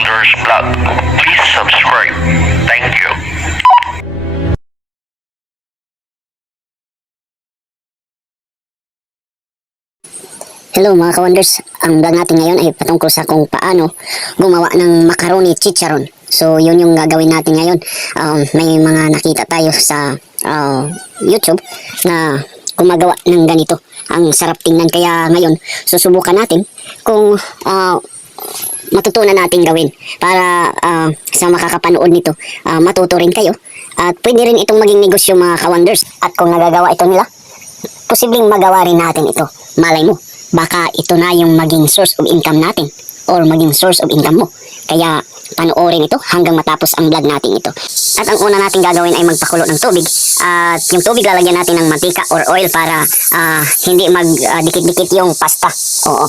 Wonders Vlog. Please subscribe. Thank you. Hello mga ka-wonders, ang vlog natin ngayon ay patungkol sa kung paano gumawa ng macaroni chicharon. So yun yung gagawin natin ngayon. May mga nakita tayo sa YouTube na gumagawa ng ganito. Ang sarap tingnan, kaya ngayon susubukan natin kung matutunan natin gawin para sa makakapanood nito matuto rin kayo. At pwede rin itong maging negosyo mga ka-wonders. At kung nagagawa ito nila, posibleng magawa rin natin ito. Malay mo, baka ito na yung maging source of income natin or maging source of income mo. Kaya panoorin ito hanggang matapos ang vlog natin ito. At ang una natin gagawin ay magpakulo ng tubig. At yung tubig lalagyan natin ng mantika or oil para hindi magdikit-dikit yung pasta. Oo.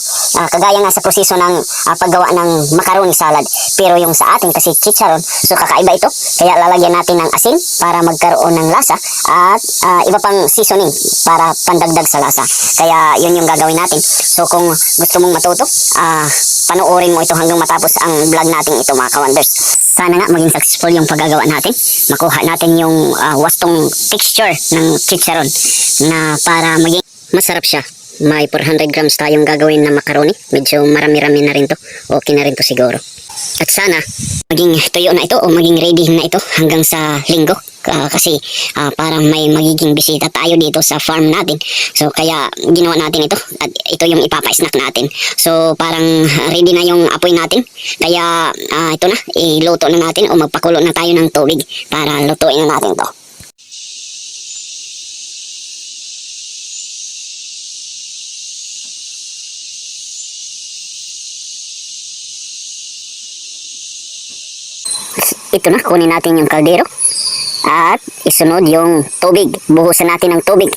Kagaya nga sa proseso ng paggawa ng macaroni salad. Pero yung sa atin kasi chicharon, so kakaiba ito. Kaya lalagyan natin ng asin para magkaroon ng lasa at iba pang seasoning para pandagdag sa lasa. Kaya yun yung gagawin natin. So kung gusto mong matuto, panoorin mo ito hanggang matapos ang vlog natin ito mga ka-wonders. Sana nga maging successful yung paggagawa natin. Makuha natin yung wastong texture ng chicharon na para maging masarap siya. May 400 grams tayong gagawin na macaroni. Medyo marami-rami na rin to. Okay na rin to siguro. At sana maging tuyo na ito o maging ready na ito hanggang sa linggo. Kasi parang may magiging bisita tayo dito sa farm natin. So kaya ginawa natin ito at ito yung ipapa-snack natin. So parang ready na yung apoy natin. Kaya ito na, iluto na natin o magpakulo na tayo ng tubig para lutuin na natin to. Ito na, kunin natin yung kaldero at isunod yung tubig. Buhusan natin ng tubig.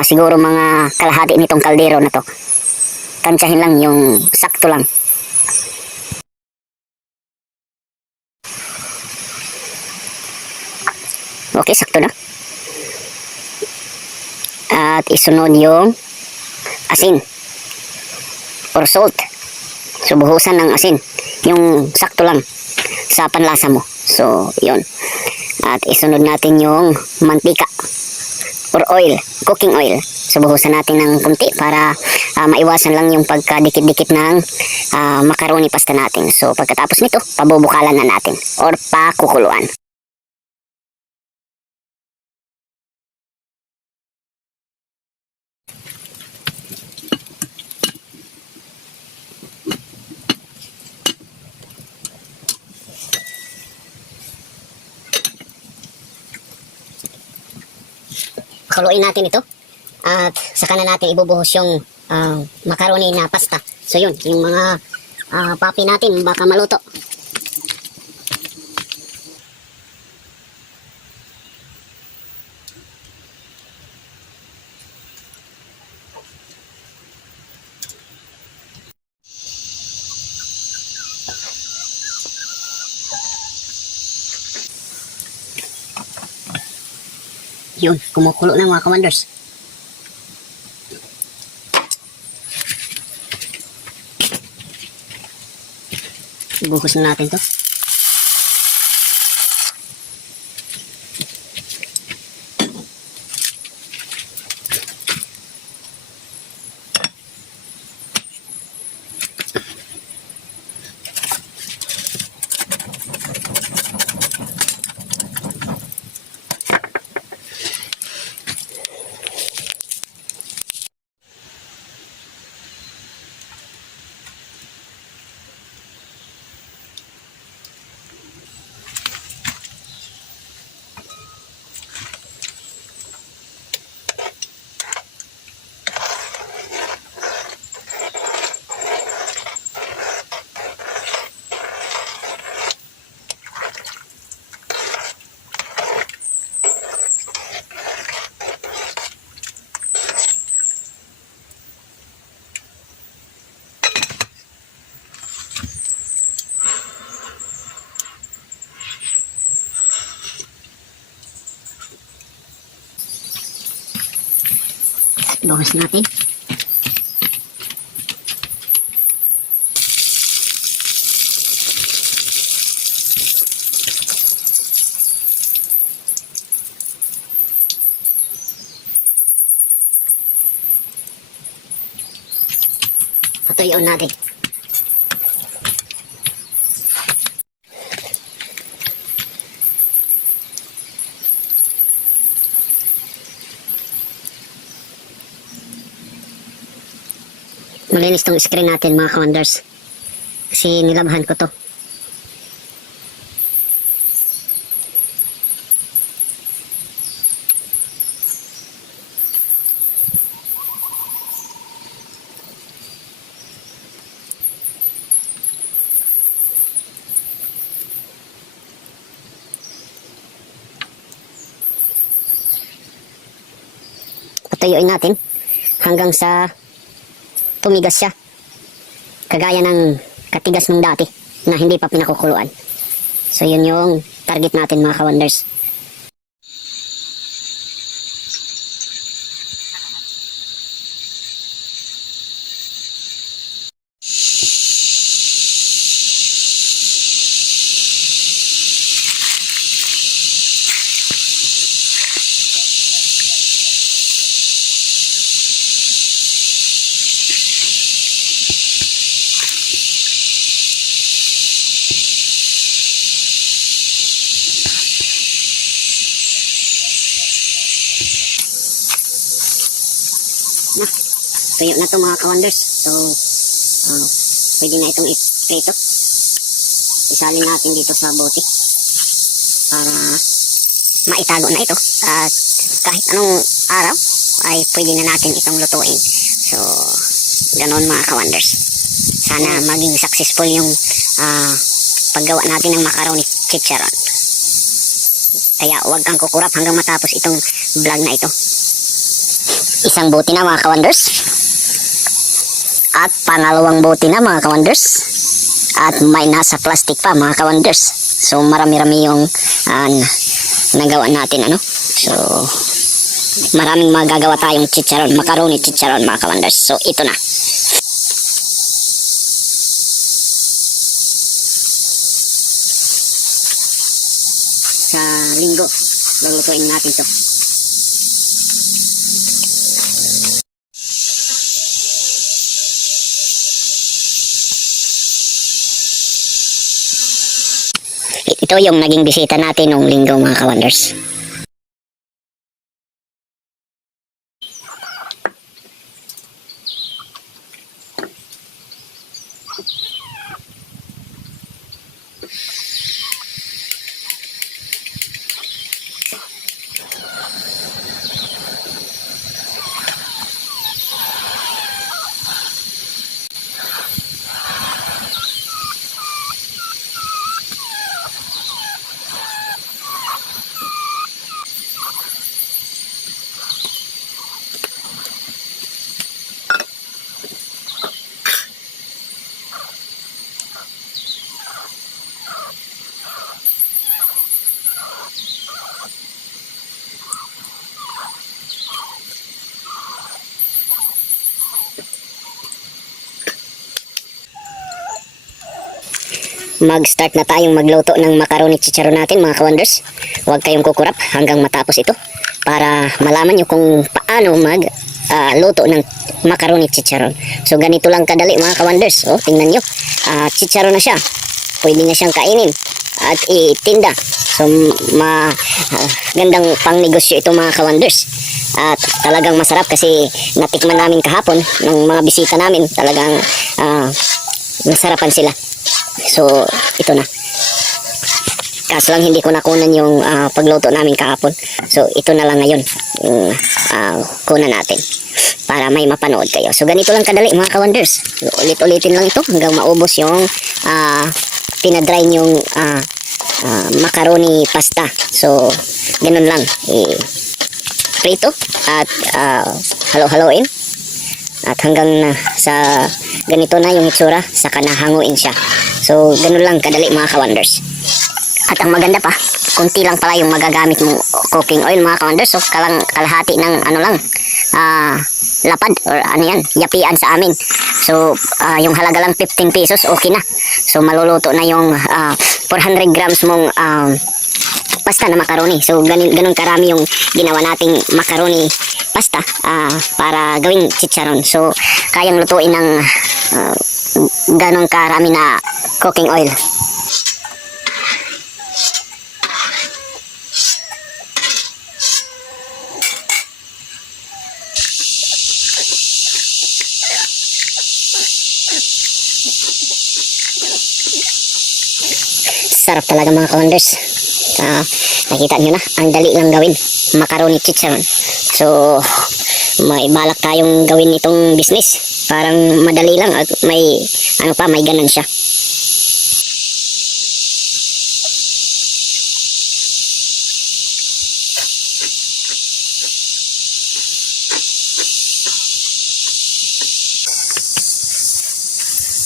Siguro mga kalahati nitong kaldero na to. Tansyahin lang yung sakto lang. Okay, sakto na. At isunod yung asin or salt. So buhusan ng asin. Yung sakto lang sa panlasa mo. So, yun. At isunod natin yung mantika or oil, cooking oil. So, buhusan natin ng kunti para maiwasan lang yung pagkadikit-dikit ng macaroni pasta natin. So, pagkatapos nito, pabubukalan na natin or pakukuluan. Pakuluin natin ito at saka na natin ibubuhos yung macaroni na pasta. So yun, yung mga papi natin baka maluto. Yun, kumukulo na mga ka-wonders. Ibuhos na natin to. Buhos natin. Patuyuan natin. Malinis tong screen natin mga ka-wonders. Kasi nilabhan ko to. Patuyuin natin hanggang sa tumigas siya. Kagaya ng katigas nung dati na hindi pa pinakukuluan. So yun yung target natin mga ka-wonders. Na, tuyo na to mga ka-wonders. So, pwede na itong i-prito. Isalin natin dito sa bote para maitago na ito. At kahit anong araw ay pwede na natin itong lutuin. So, ganoon mga ka-wonders. Sana maging successful yung paggawa natin ng macaroni chicharon. Kaya huwag kang kukurap hanggang matapos itong vlog na ito. Isang bote na mga ka-wonders. At pangalawang bote na mga ka-wonders. At may nasa plastic pa mga ka-wonders. So marami-rami yung nagawa natin ano. So maraming magagawa tayong chicharon, macaroni chicharon mga ka-wonders. So ito na. Sa linggo lulutuin natin to. Ito yung naging bisita natin nung linggo mga ka-wonders. Mag-start na tayong magluto ng macaroni chicharon natin mga ka-wonders. Huwag kayong kukurap hanggang matapos ito para malaman nyo kung paano luto ng macaroni chicharon. So ganito lang kadali mga ka-wonders. Oh, tingnan nyo. Chicharon na siya. Pwede na siyang kainin at itinda. So gandang pang negosyo ito mga ka-wonders. At talagang masarap kasi natikman namin kahapon ng mga bisita namin. Talagang nasarapan sila. So, ito na. Kaso lang hindi ko nakunan yung pagluto namin kahapon. So, ito na lang ngayon yung kunan natin para may mapanood kayo. So, ganito lang kadali mga ka-wonders. So, ulit-ulitin lang ito hanggang maubos yung pinadry yung macaroni pasta. So, ganun lang. Prito at halo-haloin. At hanggang sa ganito na yung itsura, saka nahanguin siya. So, ganun lang kadali mga ka-wonders. At ang maganda pa, kunti lang pala yung magagamit mong cooking oil mga ka-wonders. So, kalahati ng ano lang, lapad or ano yan, yapian sa amin. So, yung halaga lang 15 pesos, okay na. So, maluluto na yung 400 grams mong pasta na macaroni. So, ganun karami yung ginawa nating macaroni pasta para gawing chicharon. So, kayang lutuin ng ganong karami na cooking oil. Sarap talaga mga ka-wonders. Nakita nyo na, ang dali lang gawin, macaroni chicharon. So, may balak tayong gawin itong business. Parang madali lang at may may ganansya.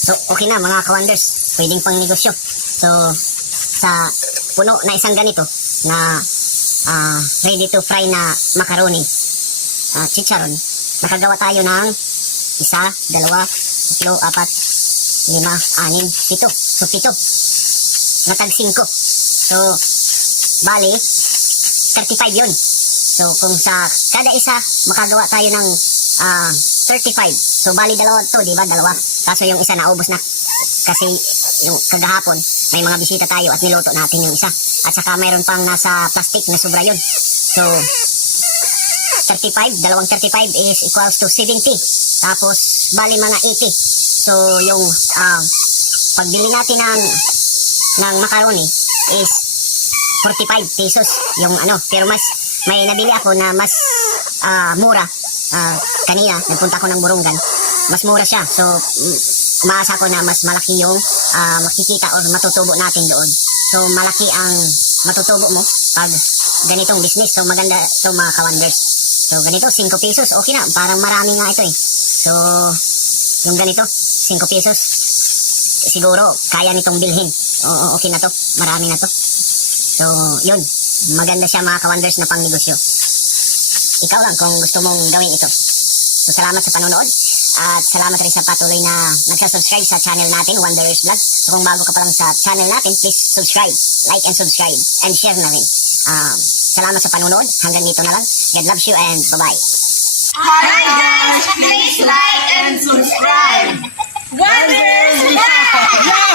So, okay na mga ka-wonders, pwedeng pang negosyo. So, sa puno na isang ganito na ready to fry na macaroni chicharon, nakagawa tayo ng 1, 2, 3, 4, 5, 6, 7. So 7 natag 5. So bali 35 yun. So kung sa kada isa makagawa tayo ng 35. So bali dalawa to, di ba? Dalawa. Kaso yung isa naubos na. Kasi yung kagahapon may mga bisita tayo at niluto natin yung isa. At saka mayroon pang nasa plastic na sobra yun. So 35, dalawang 35 is equals to 70. Tapos bali mga 80. So yung pagbili natin ng macaroni is 45 pesos yung pero mas may nabili ako na mas mura kanina nagpunta ako ng Burungan, mas mura siya. So umaasa ko na mas malaki yung makikita or matutubo natin doon. So malaki ang matutubo mo pag ganitong business. So maganda ito mga ka-wonders. So ganito 5 pesos okay na, parang marami nga ito eh. So yung ganito 5 pesos siguro kaya nitong bilhin. Oo, okay na to, marami na to. So yun, maganda siya mga ka-wonders na pang negosyo. Ikaw lang kung gusto mong gawin ito. So salamat sa panonood at salamat rin sa patuloy na nagsasubscribe sa channel natin, Wanderers Vlog. So kung bago ka pa lang sa channel natin, please subscribe, like and subscribe and share na rin. Salamat sa panonood, hanggang dito na lang. God loves you and bye-bye. Hi guys, please like and subscribe. Wonders Vlog!